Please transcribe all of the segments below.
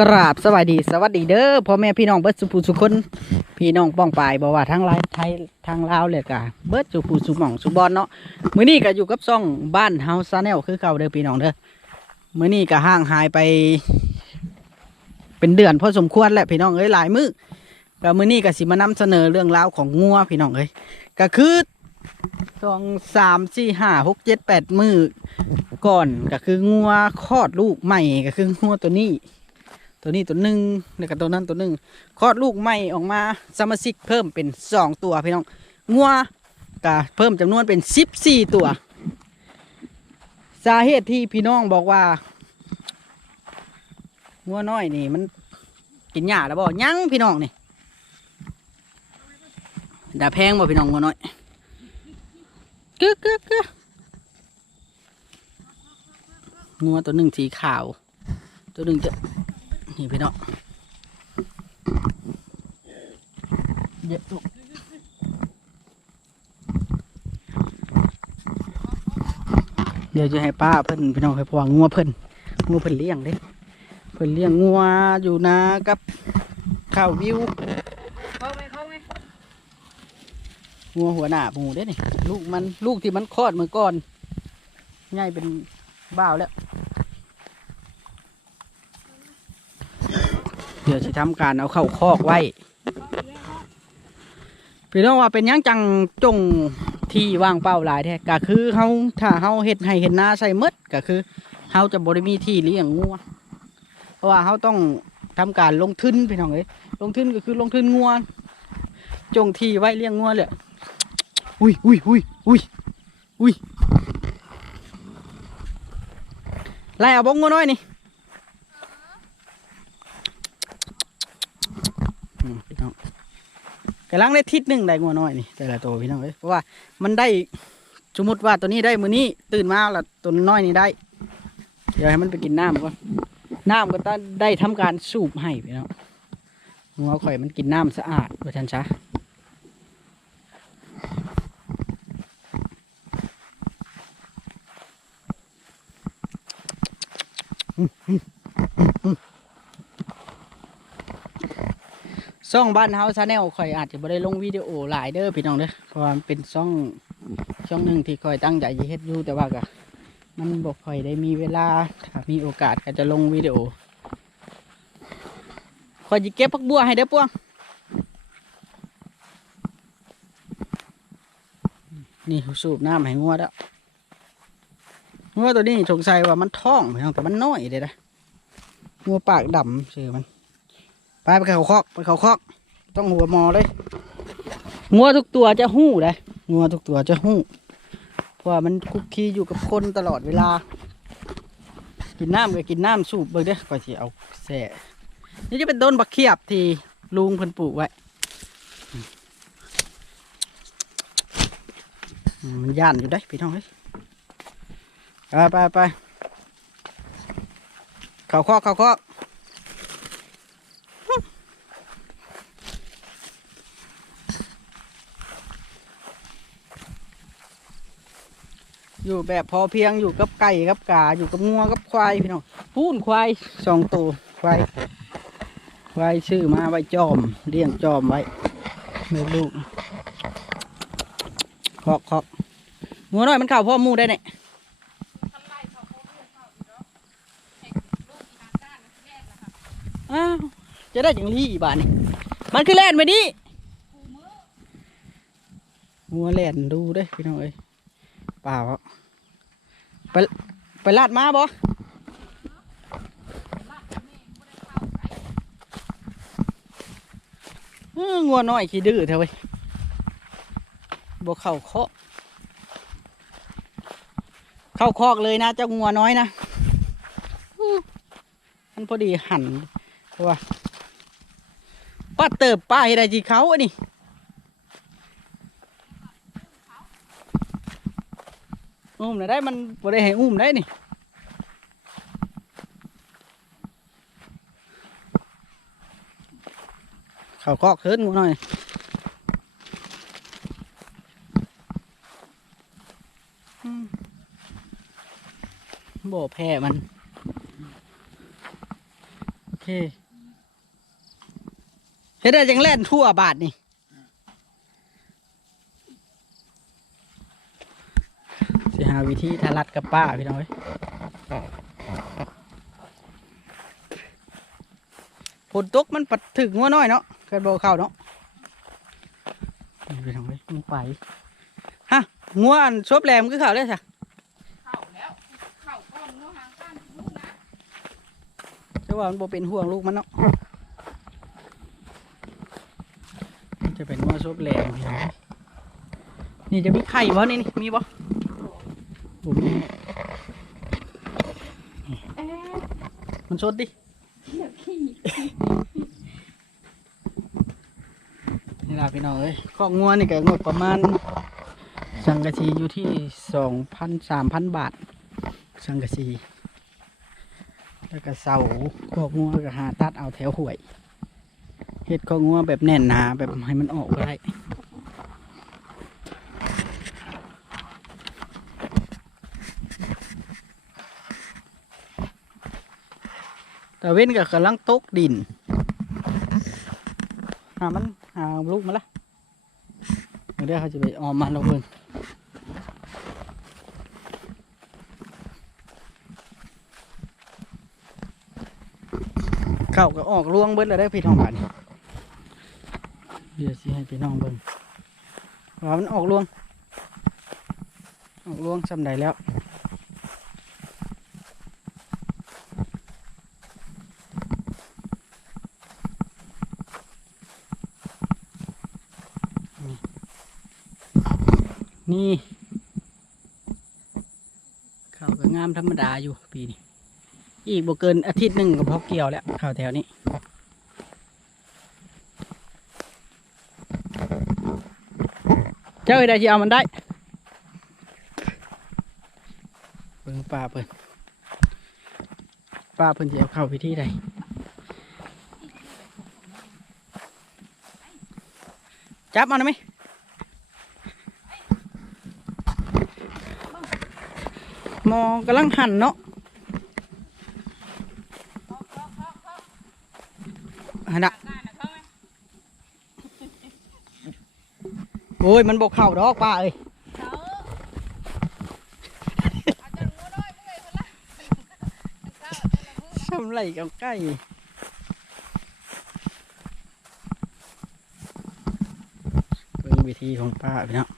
กราบสวัสดีสวัสดีเด้อพ่อแม่พี่น้องเบิร์ดสุภูสุคนพี่น้องป้องปายบอกว่าทั้งไลายไทยทางลาวเลยกะเบิร์ดสุภูสุหม่องสุบอลเนาะมื้อนี้ก็อยู่กับซ่องบ้านเฮาซาแนลคือเก่าเด้อพี่น้องเด้อมื้อนี้ก็ห่างหายไป เป็นเดือนพอสมควรแหละพี่น้องเอ้ยหลายมื้อก็มื้อนี้ก็สิมานำเสนอเรื่องราวของงัวพี่น้องเอ้ยก็คือสองสามสี่ห้าหกเจ็ดแปดมือก่อนก็คืองัวคลอดลูกใหม่ก็คืองัวตัวนี้ ตัวนี้ตัวหนึ่งแล้วก็ตัวนั้นตัวหนึ่งคลอดลูกใหม่ออกมาสมาชิกเพิ่มเป็นสองตัวพี่น้องงัวก็เพิ่มจำนวนเป็นสิบสี่ตัว สาเหตุที่พี่น้องบอกว่างัวน้อยนี่มันกินหญ้าแล้วบ่ยังพี่น้องนี่ดาแพงบ่พี่น้องงัวน้อยกึกกึกกึกงัวตัวหนึ่งสีขาว ตัวหนึ่งจะ นี่พี่น้องเยอะลูกเดี๋ยวจะให้ป้าเพิ่นพี่น้องให้พวงงัวเพิ่นงัวเพิ่นเลี้ยงเด้เพิ่นเลี้ยงงัวอยู่นากับข้าววิวงัวหัวหน้าหมูเด้นี่ลูกมันลูกที่มันคลอดเมื่อก่อนง่ายเป็นบ้าวแล้ว ดี๋ยวจะทำการเอาเข้าคอกไว้พี่น้องว่าเป็นหยังจังจงที่ว่างเป้าหลายแท้ก็คือเฮาถ้าเฮาเฮ็ดให้เห็นหน้าใส่หมดก็คือเฮาจะบ่ได้มีที่เลี้ยงงัวเพราะว่าเฮาต้องทำการลงทุนพี่น้องเอ้ยลงทุนก็คือลงทุนงัวจงที่ไว้เลี้ยงงัวเลยอุ้ยอุ้ยอุ้ยอุ้ยอุ้ยไล่เอาบงงัวน้อยนี่ อืมพี่น้อง กำลังได้ทิศหนึ่งได้งัวน้อยนี่แต่ละตัวพี่น้องเอ้ยเพราะว่ามันได้สมมติว่าตัวนี้ได้มือนี้ตื่นมาแล้วตัวน้อยนี่ได้ เดี๋ยวให้มันไปกินน้ำก่อนน้ำก็ต้องได้ทำการสูบให้พี่น้องงัวข่อยมันกินน้ำสะอาดว่าชันช้า ซ่องบ้านเฮาซาแนลข่อยอาจจะไม่ได้ลงวิดีโอหลายเด้อพี่น้องเด้อเพราะว่ามันเป็นซ่องช่องหนึ่งที่ข่อยตั้งใจจะเฮ็ดอยู่แต่ว่าก็มันบอกข่อยได้มีเวลาถ้ามีโอกาสก็จะลงวิดีโอข่อยจะเก็บพักบัวให้เด้อพวงนี่สูบน้ำให้งัวแล้วงัวตัวนี้สงสัยว่ามันท้องพี่น้องแต่มันน้อยเด้นะงัวปากดำชื่อมัน ไปไปเขาคอกไปเขาคอก ต้องหัวมอเลยงัวทุกตัวจะหู้เลยงัวทุกตัวจะหู้เพราะว่ามันคุกคีอยู่กับคนตลอดเวลา กินน้ำก็กินน้ำสูบเบิ่งเด้อก่อนสิเอาแส่นี่จะเป็นต้นบักเขียบที่ลุงเพิ่นปลูกไว้อืมมันย่านอยู่ได้อพี่น้องเฮ้ยไปไปไปเขาคอกเขาคอ อยู่แบบพอเพียงอยู่กับไก่กับกาอยู่กับงัวกับควายพี่น้องพูนควายสองตัวควายควายชื่อมาไว้จอมเลี้ยงจอมไว้เลี้ยงลูกคอกคอกงัวน้อยมันเข่าพ่อหมูได้เนี่ยทำไรเขาเขาเรียกเขาอยู่เนาะเด็กลูกทางด้านแยกนะคะอ้าวจะได้จังลี่บ้านนี่มันคือแล่นไปดิกูมืองัวแล่นดูเด้อพี่น้องเอ้ยเปล่าอะไปไปลาดมาบ่งัวน้อยขี้ดื้อเถอะเว้ยบ่เข้าเคาะเข้าคอกเลยนะเจ้างัวน้อยนะมันพอดีหันว่าป้าเติบป้าเฮ็ดได้จีเขาอันนี้ อุ้มน่ะได้มันบ่ได้ให้อุ้มได้นี่เขาคอกเคินงัวน้อยบ่แพ้มัน โอเคเคเฮ็ดได้จังแล่นทั่วบาทนี่สิหา วิธีทารัดกับป้าพี่น้องเอ้ยฝนตกมันปัดถึกงัวน้อยเนาะเกิดบ่เข้าเนาะนี่พี่น้องเอ้ยมึงไปฮะงัวอันชบแหลมคือเข้าได้ซะเข้าแล้วเข้าก้อนงัวหางก้านลูกนะแต่ว่ามันบ่เป็นห่วงลูกมันเนาะมันจะเป็นงัวชบแหลมพี่น้องเอ้ยนี่จะมีไข่บ่นี่นี่มีบ่ บ่มีเอ๊ะมันชดดิเนี่ล่ะพี่น้องเอ้ยข้อกงัวนี่ก็งบประมาณ สังกะสีอยู่ที่สองพันสามพันบาท สังกะสีแล้วก็เสาข้อกงัวก็หาตัดเอาแถวห่วยเฮ็ดข้อกงัวแบบแน่นหนาแบบให้มันออกบ่ได้ แต่เว้นก็กำลังตกดิน หามันหาลูกมาละเดี๋ยวเขาจะไปออมมาเราเบิ่งเข้าก็ออกล่วงเบิ้ลแล้วได้พี่น้องบ้านเดี๋ยวสิให้พี่น้องเบิ่งว่ามันออกล่วง ออกล่วงสำใดแล้ว นี่ข้าวก็งามธรรมดาอยู่ปีนี้อีกบ่เกินอาทิตย์หนึ่งก็พอเกี่ยวแล้วข้าวแถวนี้เจ้าไอ้ใดที่เอามันได้เบิ่งป้าเพิ่นป้าเพิ่นจะเอาเข้าพิธีใดจับมันไหม มอกำลังหั่นเนาะหันอะโอ้ย มันบกเข่าดอกป้าเอ้ยทำไรกับไก่เป็นวิธีของป้าพี่เนาะ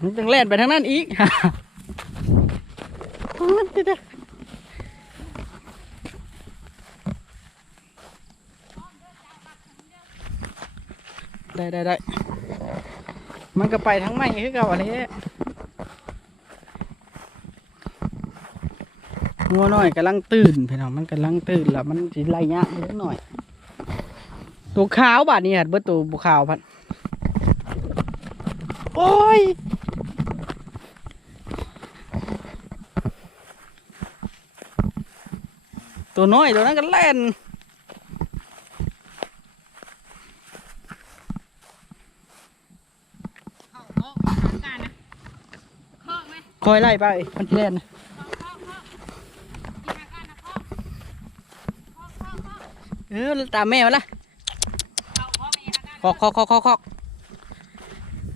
มันจังแล่นไปทางนั้นอีก ได้ได้ได้มันก็ไปทั้งไม่คือเก่าอะไรงัวน้อยกำลังตื่นพี่น้องมันกำลังตื่นแล้วมันสิไล่ยะนิดหน่อย ตัวขาวบาดนี่เบิดตัวบุขาวพันโอ้ย ตัวน้อยตัวนั้นก็เล่นเข้าเข้าหางก้านนะเข้าไหมคอยไล่ไปมันสิเล่นเข้าเข้าเข้าอีหางก้านนะเข้าเข้าเข้าเข้าเออตามแม่มาละเข้าเข้าไปอีหางก้านคอกคอกคอกคอกคอก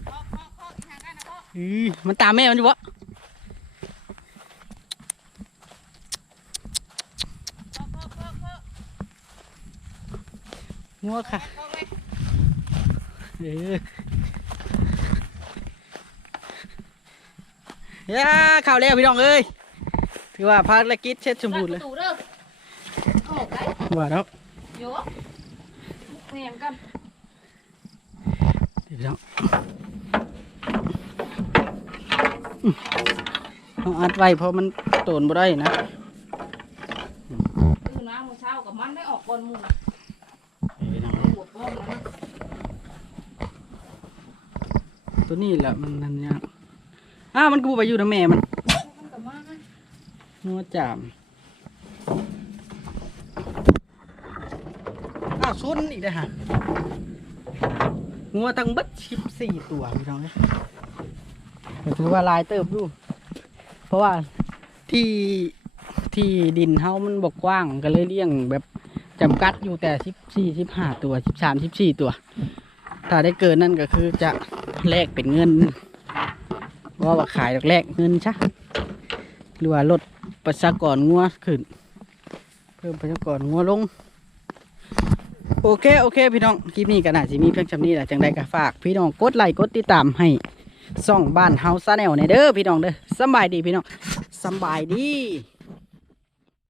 เข้าเข้าเข้าอีหางก้านนะเข้าอือมันตามแม่มันอยู่วะ เข้าเข้าเข้าเข้า งัวค่ะเข้าไหมเออย้าเข้าวแล้วพี่น้องเอ้ย ถือว่าภารกิจเช็ดสมบูรณ์เลยประตูเด้อออกไปว่าแล้วโยแหมกันเดี๋ยวพี่น้องอืมเอาอัดไว้เพราะมันโตนบ่ได้นะตื่นมาเมื่อเช้ากับมันได้ออกบอลหมู ตัวนี้แหละมันนั่นเนี่ยอ้าวมันกูไปอยู่นะแม่มันมันกับมานะงัวจามอ้าวซุนอีกแล้วฮะงัวตั้งบัดสิบสี่ตัวพี่น้องเอ้ยถือว่าลายเติบอยู่เพราะว่าที่ที่ดินเฮามันบกกว้างก็เลยเลี้ยงแบบ จำกัดอยู่แต่สิบสี่สิบห้าตัวสิบสามสิบสี่ตัว ถ้าได้เกินนั่นก็คือจะแลกเป็นเงินว่าว่าขายดอกแลกเงินชะหรือว่าลดประชากรงัวขึ้น เพิ่มประชากรงัวลง โอเค โอเค พี่น้องคลิปนี้ก็น่าจะมีเพียงจำนี้แหละจังใดก็ฝาก พี่น้องกดไลค์กดติดตามให้ซ่องบ้านเฮาซาแนลในเด้อพี่น้องเด้อสบายดีพี่น้องสบายดี